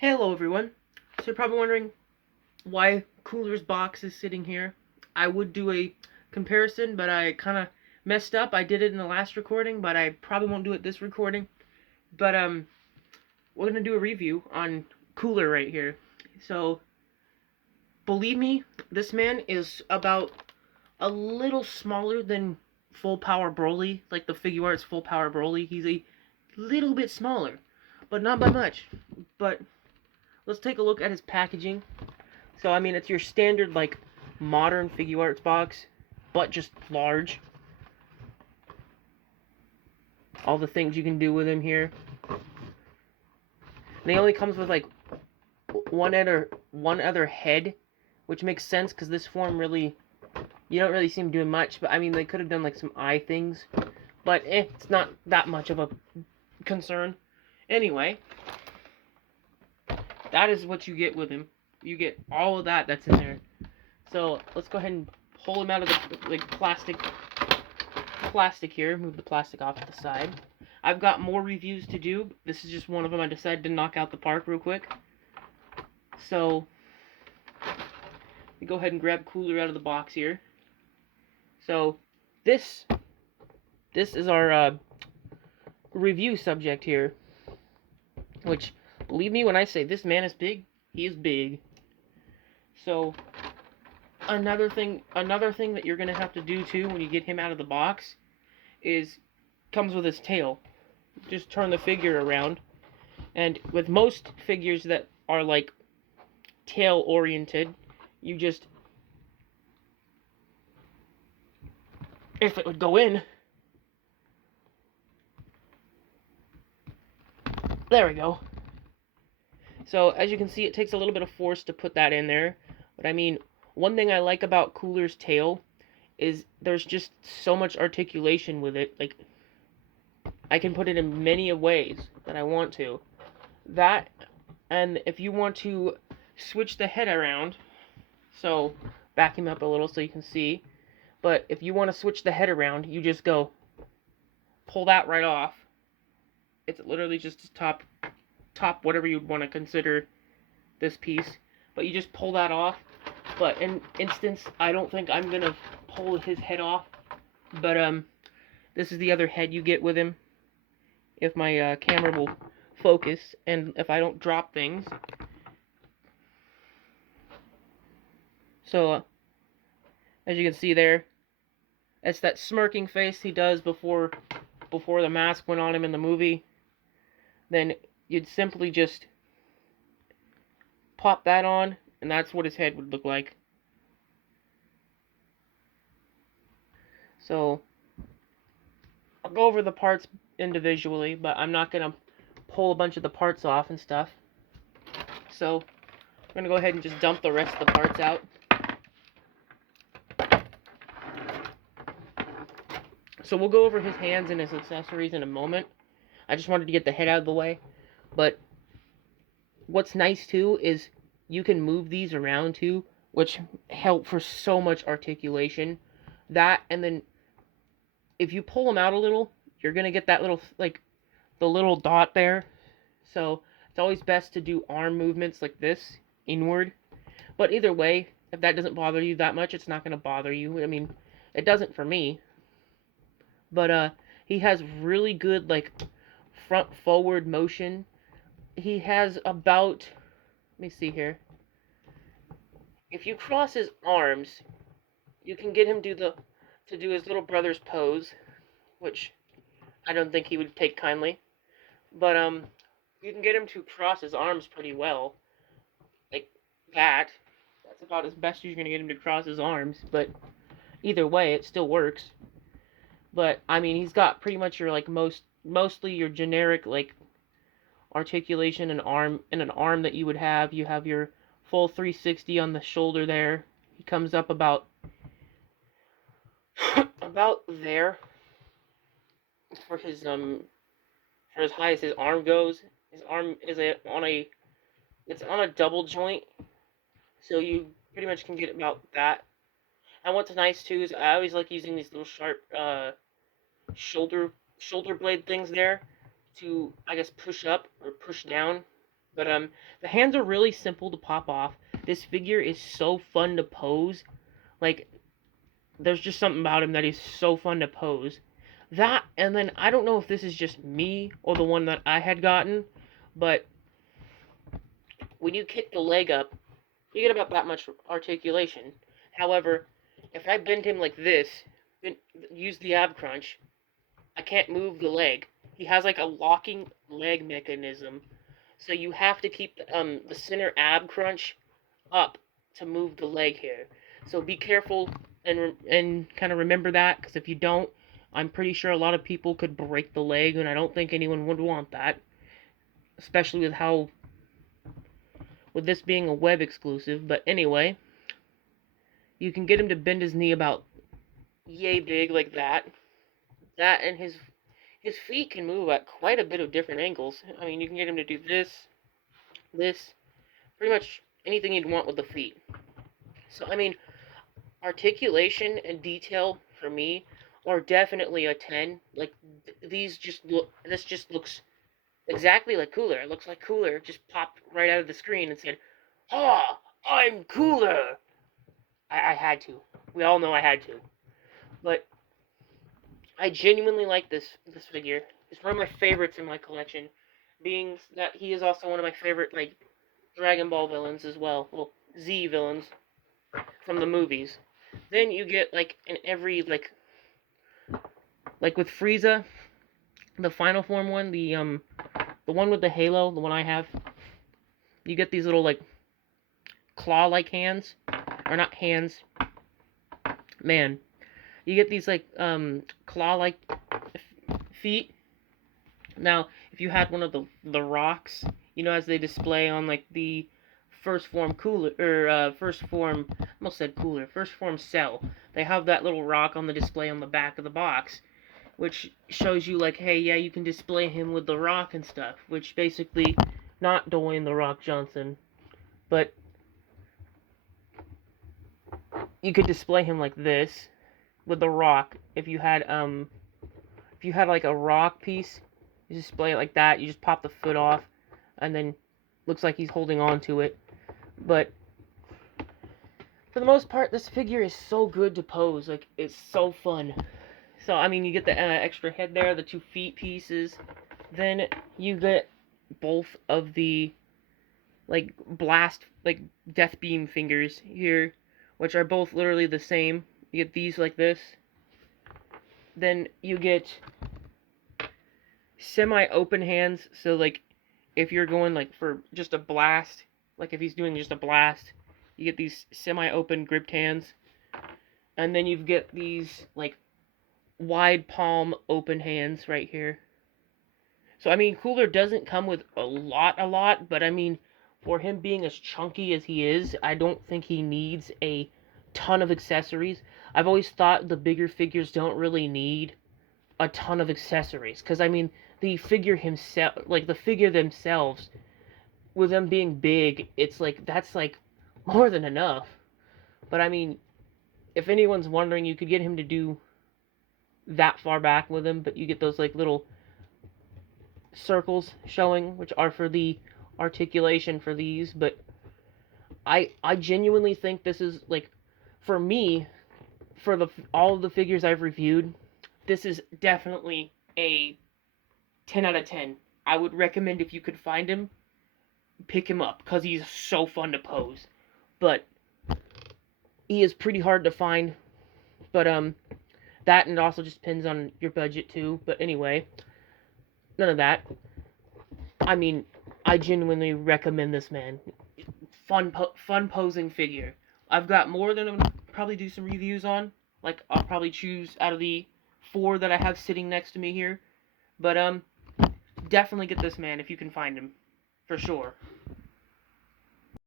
Hello everyone. So you're probably wondering why Cooler's box is sitting here. I would do a comparison, but I kind of messed up. I did it in the last recording, but I probably won't do it this recording. But we're gonna do a review on Cooler right here. So believe me, this man is about a little smaller than Full Power Broly, like the figuarts Full Power Broly. He's a little bit smaller, but not by much. But let's take a look at his packaging. So, I mean, it's your standard, like, modern figuarts box, but just large. All the things you can do with him here. And he only comes with, like, one other head, which makes sense, because this form really, you don't really see him doing much, but, I mean, they could have done, like, some eye things. But, it's not that much of a concern. Anyway, that is what you get with him. You get all of that's in there. So, let's go ahead and pull him out of the, like, plastic here. Move the plastic off to the side. I've got more reviews to do. This is just one of them. I decided to knock out the park real quick. So, we go ahead and grab Cooler out of the box here. So, this is our review subject here. Which, believe me when I say this man is big, he is big. So, another thing that you're gonna have to do too when you get him out of the box is comes with his tail. Just turn the figure around, and with most figures that are like tail oriented, you just, if it would go in, there we go. So as you can see, it takes a little bit of force to put that in there, but I mean, one thing I like about Cooler's tail is there's just so much articulation with it. Like, I can put it in many ways that I want to. That, and if you want to switch the head around, so back him up a little so you can see, but if you want to switch the head around, you just go pull that right off. It's literally just top whatever you'd want to consider this piece, but you just pull that off. But in instance, I don't think I'm gonna pull his head off, but this is the other head you get with him, if my camera will focus and if I don't drop things. So as you can see there, it's that smirking face he does before the mask went on him in the movie. Then you'd simply just pop that on, and that's what his head would look like. So I'll go over the parts individually, but I'm not gonna pull a bunch of the parts off and stuff. So I'm gonna go ahead and just dump the rest of the parts out. So we'll go over his hands and his accessories in a moment. I just wanted to get the head out of the way. But what's nice too is you can move these around too, which help for so much articulation. That, and then if you pull them out a little, you're gonna get that little, like, the little dot there. So it's always best to do arm movements like this, inward. But either way, if that doesn't bother you that much, it's not gonna bother you. I mean, it doesn't for me. But he has really good, like, front forward motion. He has about, let me see here. If you cross his arms, you can get him to do his little brother's pose, which I don't think he would take kindly. But you can get him to cross his arms pretty well, like that. That's about as best you're gonna get him to cross his arms. But either way, it still works. But I mean, he's got pretty much your, like, mostly your generic, like, articulation and an arm that you would have. You have your full 360 on the shoulder there. He comes up about there for his for as high as his arm goes. His arm is it's on a double joint, so you pretty much can get about that. And what's nice too is I always like using these little sharp shoulder blade things there to, I guess, push up or push down But the hands are really simple to pop off. This figure is so fun to pose. Like, there's just something about him that is so fun to pose. That, and then I don't know if this is just me or the one that I had gotten, but when you kick the leg up, you get about that much articulation. However, if I bend him like this, then use the ab crunch, I can't move the leg. He has like a locking leg mechanism, so you have to keep the center ab crunch up to move the leg here. So be careful and kind of remember that, because if you don't, I'm pretty sure a lot of people could break the leg, and I don't think anyone would want that, especially with this being a web exclusive. But anyway, you can get him to bend his knee about yay big like that. That, and his feet can move at quite a bit of different angles. I mean, you can get him to do this, pretty much anything you'd want with the feet. So, I mean, articulation and detail for me are definitely a 10. Like, this just looks exactly like Cooler. It looks like Cooler just popped right out of the screen and said, "Ah, I'm Cooler." I had to. We all know I had to. But I genuinely like this figure. It's one of my favorites in my collection, being that he is also one of my favorite, like, Dragon Ball villains as well. Well, Z villains from the movies. Then you get, like, in every, like with Frieza, the final form one, the one with the halo, the one I have, you get these little, like, claw-like hands, or not hands, man, you get these, like, claw-like feet. Now, if you had one of the rocks, you know, as they display on, like, the first form Cooler, or first form, I almost said Cooler, first form Cell, they have that little rock on the display on the back of the box, which shows you, like, hey, yeah, you can display him with the rock and stuff, which basically, not Dwayne the Rock Johnson, but you could display him like this with the rock. If you had like a rock piece, you display it like that. You just pop the foot off, and then looks like he's holding on to it. But for the most part, this figure is so good to pose. Like, it's so fun. So I mean, you get the extra head there, the 2 feet pieces. Then you get both of the, like, blast, like, death beam fingers here, which are both literally the same. You get these like this. Then you get semi-open hands, so, like, if you're going, like, for just a blast, like, if he's doing just a blast, you get these semi-open gripped hands. And then you get these, like, wide palm open hands right here. So, I mean, Cooler doesn't come with a lot, but, I mean, for him being as chunky as he is, I don't think he needs a ton of accessories. I've always thought the bigger figures don't really need a ton of accessories, because, I mean, the figure himself, like, the figure themselves, with them being big, it's like, that's, like, more than enough. But, I mean, if anyone's wondering, you could get him to do that far back with him, but you get those, like, little circles showing, which are for the articulation for these. But I genuinely think this is, like, for me, for all of the figures I've reviewed, this is definitely a 10 out of 10. I would recommend, if you could find him, pick him up, because he's so fun to pose. But he is pretty hard to find. But that, and it also just depends on your budget too. But anyway, none of that. I mean, I genuinely recommend this, man. Fun posing figure. I've got more than I'm gonna probably do some reviews on. Like, I'll probably choose out of the 4 that I have sitting next to me here. But definitely get this man if you can find him, for sure.